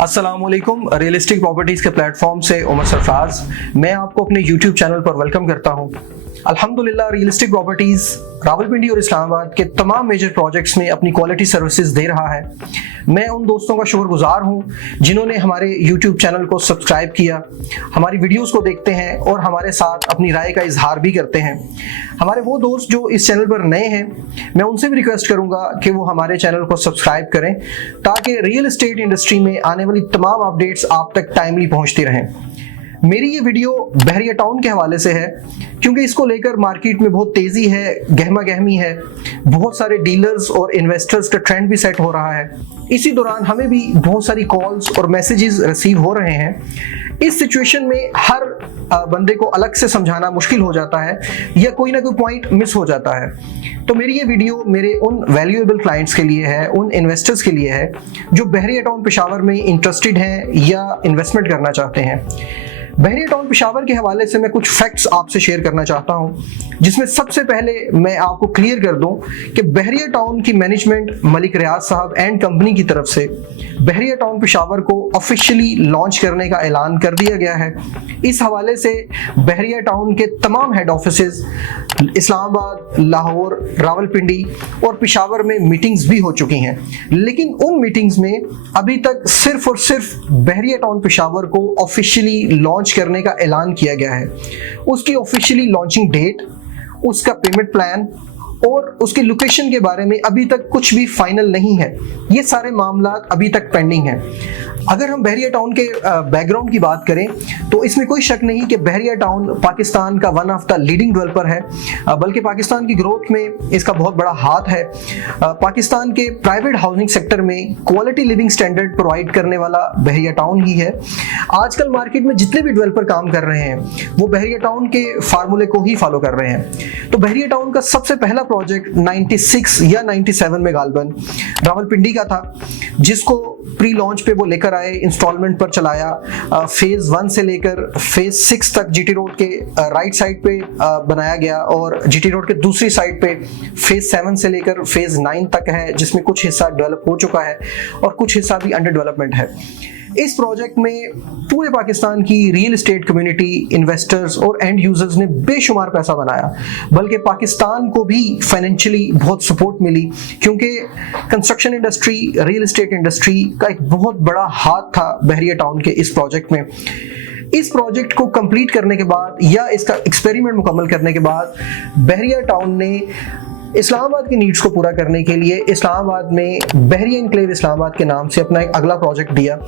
अस्सलामुअलैकुम। Realistic properties के platform से उमर सरफराज मैं आपको अपने YouTube चैनल पर वेलकम करता हूं। अल्हम्दुलिल्लाह रियलिस्टिक प्रॉपर्टीज रावलपिंडी और इस्लामाबाद के तमाम मेजर प्रोजेक्ट्स में अपनी क्वालिटी सर्विसेज दे रहा है। मैं उन दोस्तों का शुक्रगुजार हूं जिन्होंने हमारे YouTube चैनल को सब्सक्राइब किया, हमारी वीडियोस को देखते हैं और हमारे साथ अपनी राय का इजहार भी करते हैं। हमारे वो दोस्त जो इस चैनल पर नए हैं, मैं उनसे भी रिक्वेस्ट करूंगा कि वो हमारे चैनल को सब्सक्राइब करें ताकि रियल एस्टेट इंडस्ट्री में आने वाली तमाम अपडेट्स आप तक टाइमली पहुंचती रहें। मेरी ये वीडियो बहरिया टाउन के हवाले से है क्योंकि इसको लेकर मार्केट में बहुत तेजी है, गहमा गहमी है, बहुत सारे डीलर्स और इन्वेस्टर्स का ट्रेंड भी सेट हो रहा है। इसी दौरान हमें भी बहुत सारी कॉल्स और मैसेजेस रिसीव हो रहे हैं। इस सिचुएशन में हर बंदे को अलग से समझाना मुश्किल हो जाता है या कोई ना कोई पॉइंट मिस हो जाता है। तो मेरी ये वीडियो मेरे उन वैल्यूएबल क्लाइंट्स के लिए है, उन इन्वेस्टर्स के लिए है जो बहरिया टाउन पेशावर में इंटरेस्टेड हैं या इन्वेस्टमेंट करना चाहते हैं। बहरिया टाउन पेशावर के हवाले से मैं कुछ फैक्ट्स आपसे शेयर करना चाहता हूं, जिसमें सबसे पहले मैं आपको क्लियर कर दूं कि बहरिया टाउन की मैनेजमेंट मलिक रियाज साहब एंड कंपनी की तरफ से बहरिया टाउन पेशावर को ऑफिशियली लॉन्च करने का ऐलान कर दिया गया है। इस हवाले से बहरिया टाउन के तमाम हेड ऑफिसेज इस्लामाबाद, लाहौर, रावलपिंडी और पेशावर में मीटिंग्स भी हो चुकी हैं, लेकिन उन मीटिंग्स में अभी तक सिर्फ और सिर्फ बहरिया टाउन पेशावर को ऑफिशियली लॉन्च करने का ऐलान किया गया है। उसकी ऑफिशियली लॉन्चिंग डेट, उसका पेमेंट प्लान और उसकी लोकेशन के बारे में अभी तक कुछ भी फाइनल नहीं है। ये सारे मामला अभी तक पेंडिंग हैं। अगर हम बहरिया टाउन के बैकग्राउंड की बात करें तो इसमें कोई शक नहीं कि बहरिया टाउन पाकिस्तान का one of the leading developer है, बल्कि पाकिस्तान की ग्रोथ में इसका बहुत बड़ा हाथ है। पाकिस्तान के प्राइवेट हाउसिंग सेक्टर में क्वालिटी लिविंग स्टैंडर्ड प्रोवाइड करने वाला बहरिया टाउन ही है। आजकल मार्केट में जितने भी डेवलपर काम कर रहे हैं वो बहरिया टाउन के फार्मूले को ही फॉलो कर रहे हैं। तो बहरिया टाउन का सबसे पहला प्रोजेक्ट 96 या 97 में गालबन रावलपिंडी का था, जिसको प्री लॉन्च पे वो लेकर आए, इंस्टॉलमेंट पर चलाया। फेज 1 से लेकर फेज 6 तक जीटी रोड के राइट साइड पे बनाया गया और जीटी रोड के दूसरी साइड पे फेज 7 से लेकर फेज 9 तक है, जिसमें कुछ हिस्सा डेवलप हो चुका है और कुछ हिस्सा भी अंडर डेवलपमेंट है। इस प्रोजेक्ट में पूरे पाकिस्तान की रियल एस्टेट कम्युनिटी, इन्वेस्टर्स और एंड यूजर्स ने बेशुमार पैसा बनाया, बल्कि पाकिस्तान को भी फाइनेंशियली बहुत सपोर्ट मिली क्योंकि construction industry, real estate industry का एक बहुत बड़ा हाथ था बहरिया टाउन के इस प्रोजेक्ट में। इस प्रोजेक्ट को कंप्लीट करने के बाद या इसका एक्सपेरिमेंट मुकम्मल करने के बाद बहरिया टाउन ने इस्लामाबाद की नीड्स को पूरा करने के लिए इस्लामाबाद में बहरिया इनक्लेव इस्लामाबाद के नाम से अपना एक अगला प्रोजेक्ट दिया,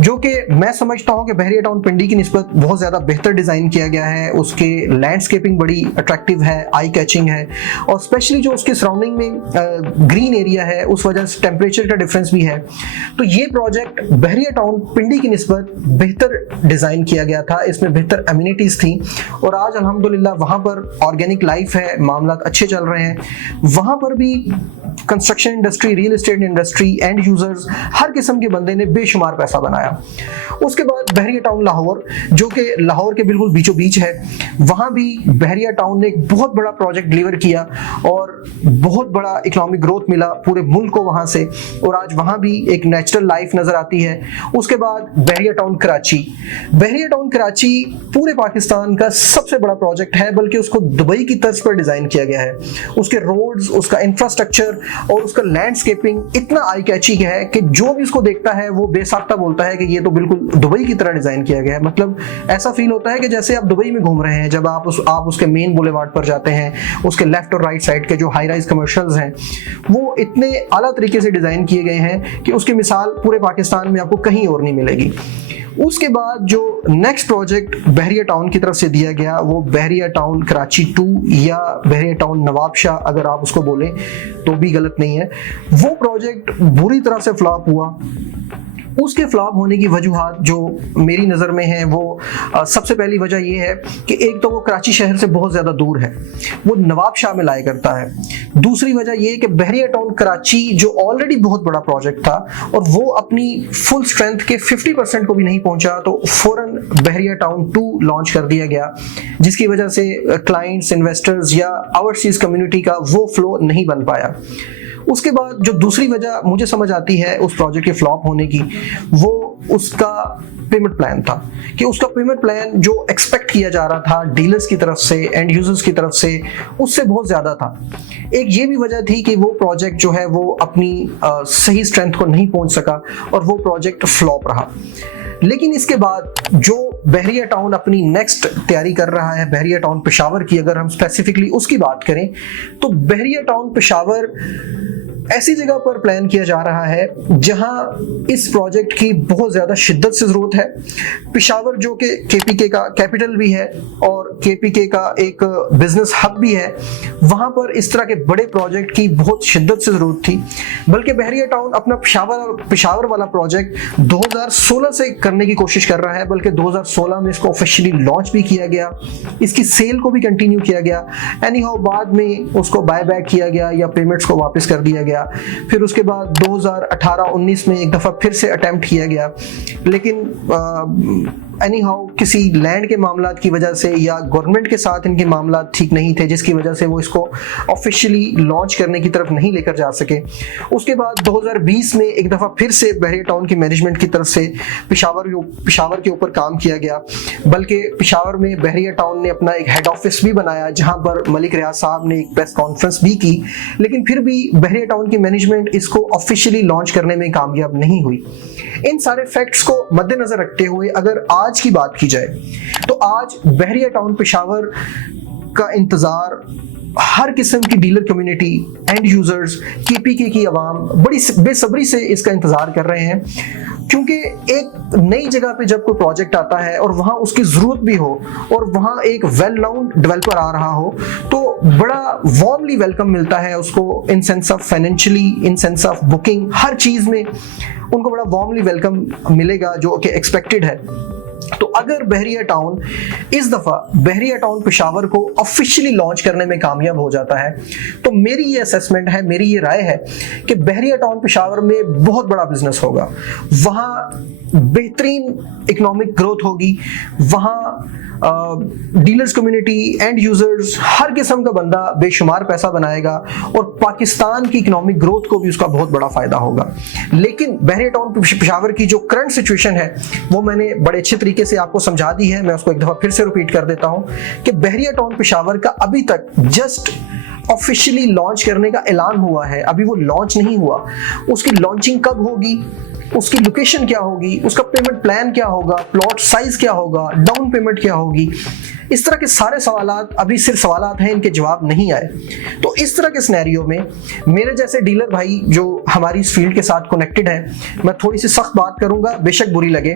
जो कि मैं समझता हूं कि बहरिया टाउन पिंडी की निस्बत बहुत ज़्यादा बेहतर डिज़ाइन किया गया है। उसके लैंडस्केपिंग बड़ी अट्रैक्टिव है, आई कैचिंग है और स्पेशली जो उसके सराउंडिंग में ग्रीन एरिया है उस वजह से टेम्परेचर का डिफरेंस भी है। तो ये प्रोजेक्ट बहरिया टाउन पिंडी की निस्बत बेहतर डिज़ाइन किया गया था, इसमें बेहतर एमिनिटीज़ थी और आज अल्हम्दुलिल्लाह वहाँ पर ऑर्गेनिक लाइफ है, मामला अच्छे चल रहे हैं। वहां पर भी construction industry, real estate industry, end users, हर किस्म के बंदे ने बेशुमार पैसा बनाया। उसके बाद बहरिया टाउन लाहौर, जो कि लाहौर के बिल्कुल बीचों बीच है, वहां भी बहरिया टाउन ने एक बहुत बड़ा प्रोजेक्ट डिलीवर किया और बहुत बड़ा इकोनॉमिक ग्रोथ मिला पूरे मुल्क को वहां से, और आज वहां भी एक नेचुरल लाइफ नजर आती है। उसके बाद बहरिया टाउन कराची। बहरिया टाउन कराची पूरे पाकिस्तान का सबसे बड़ा प्रोजेक्ट है, बल्कि उसको दुबई की तर्ज पर डिजाइन किया गया है। उसके रोड्स, उसका इंफ्रास्ट्रक्चर और उसका लैंडस्केपिंग इतना आई कैचिंग है कि जो भी इसको देखता है वो बेसाख्ता बोलता है कि ये तो बिल्कुल दुबई की तरह डिजाइन किया गया है। मतलब ऐसा फील होता है कि जैसे आप दुबई में घूम रहे हैं। जब आप उसके मेन बुलेवार्ड पर जाते हैं, उसके लेफ्ट और राइट साइड के जो हाई राइज कमर्शियल्स हैं वो इतने आला तरीके से डिजाइन किए गए हैं कि उसकी मिसाल पूरे पाकिस्तान में आपको कहीं और नहीं मिलेगी। उसके बाद जो नेक्स्ट प्रोजेक्ट बहरिया टाउन की तरफ से दिया गया वो बहरिया टाउन कराची 2 या बहरिया टाउन नवाबशाह, अगर आप उसको बोलें तो भी गलत नहीं है। वो प्रोजेक्ट बुरी तरह से फ्लॉप हुआ। उसके फ्लॉप होने की वजूहात जो मेरी नज़र में है वो सबसे पहली वजह ये है कि एक तो वो कराची शहर से बहुत ज़्यादा दूर है, वो नवाबशाह में लाया करता है। दूसरी वजह ये कि बहरिया टाउन कराची जो ऑलरेडी बहुत बड़ा प्रोजेक्ट था और वो अपनी फुल स्ट्रेंथ के 50% को भी नहीं पहुंचा, तो फौरन बहरिया टाउन 2 लॉन्च कर दिया गया, जिसकी वजह से क्लाइंट्स, इन्वेस्टर्स या ओवरसीज कम्युनिटी का वो फ्लो नहीं बन पाया। उसके बाद जो दूसरी वजह मुझे समझ आती है उस प्रोजेक्ट के फ्लॉप होने की, वो उसका पेमेंट प्लान था कि उसका पेमेंट प्लान जो एक्सपेक्ट किया जा रहा था डीलर्स की तरफ से, एंड यूजर्स की तरफ से, उससे बहुत ज्यादा था। एक ये भी वजह थी कि वो प्रोजेक्ट जो है वो अपनी सही स्ट्रेंथ को नहीं पहुंच सका और वो प्रोजेक्ट फ्लॉप रहा। लेकिन इसके बाद जो बहरिया टाउन अपनी नेक्स्ट तैयारी कर रहा है, बहरिया टाउन पेशावर की अगर हम स्पेसिफिकली उसकी बात करें, तो बहरिया टाउन पेशावर ऐसी जगह पर प्लान किया जा रहा है जहां इस प्रोजेक्ट की बहुत ज्यादा शिद्दत से जरूरत है। पेशावर जो कि केपीके का कैपिटल भी है और केपीके का एक बिजनेस हब भी है, वहां पर इस तरह के बड़े प्रोजेक्ट की बहुत शिद्दत से जरूरत थी। बल्कि बहरिया टाउन अपना पेशावर वाला प्रोजेक्ट 2016 से करने की कोशिश कर रहा है, बल्कि 2016 में इसको ऑफिशियली लॉन्च भी किया गया, इसकी सेल को भी कंटिन्यू किया गया। एनी हाउ बाद में उसको बाय बैक किया गया या पेमेंट्स को वापस कर दिया गया। फिर उसके बाद 2018-19 में एक दफा फिर से अटेम्प्ट किया गया, लेकिन एनी हाउ किसी लैंड के मामलात की वजह से या गवर्नमेंट के साथ इनके मामलात ठीक नहीं थे, जिसकी वजह से वो इसको ऑफिशियली लॉन्च करने की तरफ नहीं लेकर जा सके। उसके बाद 2020 में एक दफा फिर से बहरिया टाउन की मैनेजमेंट की तरफ से पेशावर के ऊपर काम किया गया, बल्कि पेशावर में बहरिया टाउन ने अपना एक हेड ऑफिस भी बनाया जहां पर मलिक रियाज साहब ने एक प्रेस कॉन्फ्रेंस भी की, लेकिन फिर भी बहरिया टाउन की मैनेजमेंट इसको ऑफिशियली लॉन्च करने में कामयाब नहीं हुई। इन सारे फैक्ट्स को मद्देनजर रखते हुए अगर आज की बात की जाए तो आज बहरिया टाउन पेशावर का इंतजार हर किस्म की dealer community, and users, KPK की आवाम बड़ी बेसब्री से इसका इंतजार कर रहे हैं, क्योंकि एक नई जगह पे जब कोई प्रोजेक्ट आता है और वहां उसकी जरूरत भी हो और वहां एक वेल नोन डेवलपर आ रहा हो, तो बड़ा वार्मली वेलकम मिलता है उसको, in sense of financially, in sense of booking, हर चीज में उनको बड़ा वार्मली वेलकम मिलेगा जो कि एक्सपेक्टेड है। तो अगर बहरिया टाउन इस दफा बहरिया टाउन पेशावर को ऑफिशियली लॉन्च करने में कामयाब हो जाता है, तो मेरी ये असेसमेंट है, मेरी ये राय है कि बहरिया टाउन पेशावर में बहुत बड़ा बिजनेस होगा, वहां बेहतरीन इकोनॉमिक ग्रोथ होगी, वहां डीलर्स कम्युनिटी, एंड यूजर्स, हर किस्म का बंदा बेशुमार पैसा बनाएगा और पाकिस्तान की इकोनॉमिक ग्रोथ को भी उसका बहुत बड़ा फायदा होगा। लेकिन बहरिया टाउन पेशावर की जो करंट सिचुएशन है वो मैंने बड़े अच्छे तरीके से आपको समझा दी है, मैं उसको एक दफा फिर से रिपीट कर देता हूं कि बहरिया टाउन पेशावर का अभी तक जस्ट ऑफिशियली लॉन्च करने का ऐलान हुआ है, अभी वो लॉन्च नहीं हुआ। उसकी लॉन्चिंग कब होगी, उसकी लोकेशन क्या होगी, उसका पेमेंट प्लान क्या होगा, प्लॉट साइज क्या होगा, डाउन पेमेंट क्या होगी, इस तरह के सारे सवालात अभी सिर्फ सवालात हैं, इनके जवाब नहीं आए। तो इस तरह के सिनेरियो में मेरे जैसे डीलर भाई जो हमारी इस फील्ड के साथ कनेक्टेड है, मैं थोड़ी सी सख्त बात करूंगा, बेशक बुरी लगे,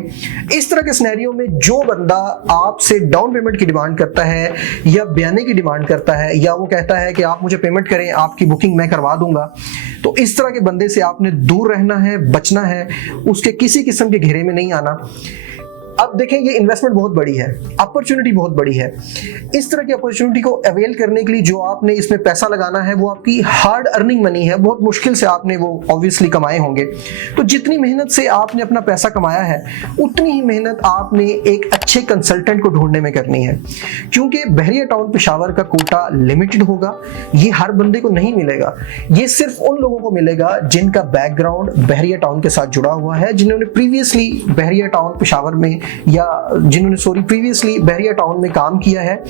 इस तरह के सिनेरियो में जो बंदा आपसे डाउन पेमेंट की डिमांड करता है या बयाने की डिमांड करता है, या वो कहता है कि आप मुझे पेमेंट करें, आपकी बुकिंग मैं करवा दूंगा, तो इस तरह के बंदे से आपने दूर रहना है, बचना है, उसके किसी किस्म के घेरे में नहीं आना। अब देखें, ये इन्वेस्टमेंट बहुत बड़ी है, अपॉर्चुनिटी बहुत बड़ी है। इस तरह की अपॉर्चुनिटी को अवेल करने के लिए जो आपने इसमें पैसा लगाना है वो आपकी हार्ड अर्निंग मनी है, बहुत मुश्किल से आपने वो ऑब्वियसली कमाए होंगे। तो जितनी मेहनत से आपने अपना पैसा कमाया है उतनी ही मेहनत आपने एक अच्छे कंसल्टेंट को ढूंढने में करनी है, क्योंकि बहरिया टाउन पेशावर का कोटा लिमिटेड होगा, ये हर बंदे को नहीं मिलेगा, ये सिर्फ उन लोगों को मिलेगा जिनका बैकग्राउंड बहरिया टाउन के साथ जुड़ा हुआ है, जिन्होंने प्रीवियसली बहरिया टाउन पेशावर में या जिन्होंने प्रीवियसली बहरिया टाउन में काम किया है,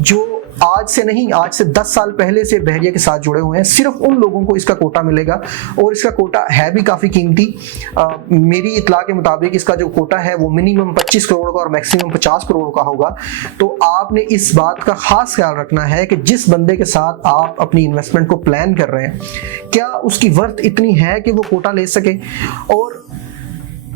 जो आज से नहीं, आज से 10 साल पहले से बहरिया के साथ जुड़े हुए हैं। सिर्फ उन लोगों को इसका कोटा मिलेगा और इसका कोटा है भी काफी कीमती। मेरी इतला के मुताबिक इसका जो कोटा है वो मिनिमम 25 करोड़ का और मैक्सिमम 50 करोड़ का होगा। तो आपने इस बात का खास ख्याल रखना है कि जिस बंदे के साथ आप अपनी इन्वेस्टमेंट को प्लान कर रहे हैं, क्या उसकी वर्थ इतनी है कि वो कोटा ले सके, और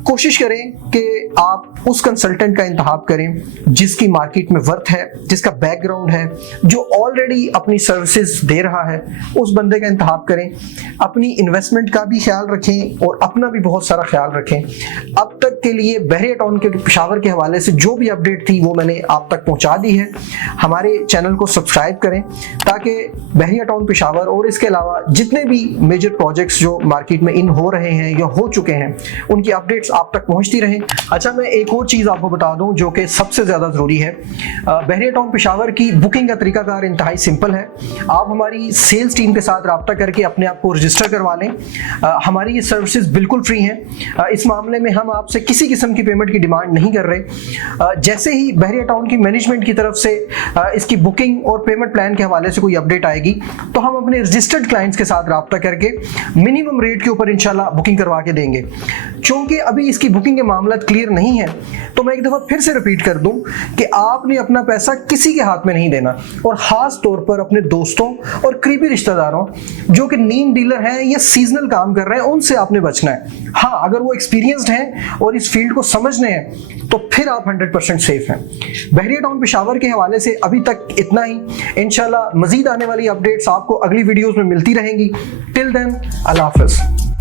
कोशिश करें कि आप उस कंसल्टेंट का इंतखाब करें जिसकी मार्केट में वर्थ है, जिसका बैकग्राउंड है, जो ऑलरेडी अपनी सर्विसेज दे रहा है, उस बंदे का इंतखाब करें। अपनी इन्वेस्टमेंट का भी ख्याल रखें और अपना भी बहुत सारा ख्याल रखें। अब तक के लिए बहरिया टाउन के पेशावर के हवाले से जो भी अपडेट थी वो मैंने आप तक पहुंचा दी है। हमारे चैनल को सब्सक्राइब करें ताकि बहरिया टाउन पेशावर और इसके अलावा जितने भी मेजर प्रोजेक्ट्स जो मार्केट में इन हो रहे हैं या हो चुके हैं उनकी अपडेट्स आप तक पहुंचती रहें। अच्छा, मैं एक और चीज़ आपको बता दूं जो कि सबसे ज़्यादा ज़रूरी है। बहरिया टाउन पेशावर की बुकिंग का तरीकाकार इंतहाई सिंपल है। आप हमारी सेल्स टीम के साथ रब्ता करके अपने आप को रजिस्टर करवा लें। हमारी ये सर्विसेज बिल्कुल फ्री हैं। इस मामले में हम आपसे किसी किस्म की पेमेंट की डिमांड नहीं कर रहे। जैसे ही बहरिया टाउन की मैनेजमेंट की तरफ से इसकी बुकिंग और पेमेंट प्लान के हवाले से कोई अपडेट आएगी तो हम अपने रजिस्टर्ड क्लाइंट्स के साथ रब्ता करके मिनिमम रेट के ऊपर इंशाल्लाह बुकिंग करवा के देंगे। क्योंकि अभी इसकी बुकिंग के मामला क्लियर नहीं है तो मैं एक दफ़ा फिर से रिपीट कर दूं कि आपने अपना पैसा किसी के हाथ में नहीं देना, और ख़ास तौर पर अपने दोस्तों और करीबी रिश्तेदारों जो कि नीम डीलर हैं या सीजनल काम कर रहे हैं उनसे आपने बचना है। हाँ, अगर वो एक्सपीरियंस्ड हैं और इस फील्ड को समझने हैं तो फिर आप 100% सेफ हैं। बहरिया टाउन पेशावर के हवाले से अभी तक इतना ही। इंशाल्लाह मजीद आने वाली अपडेट्स आपको अगली वीडियोस में मिलती रहेंगी। टिल देन, अल्लाह हाफ़िज़।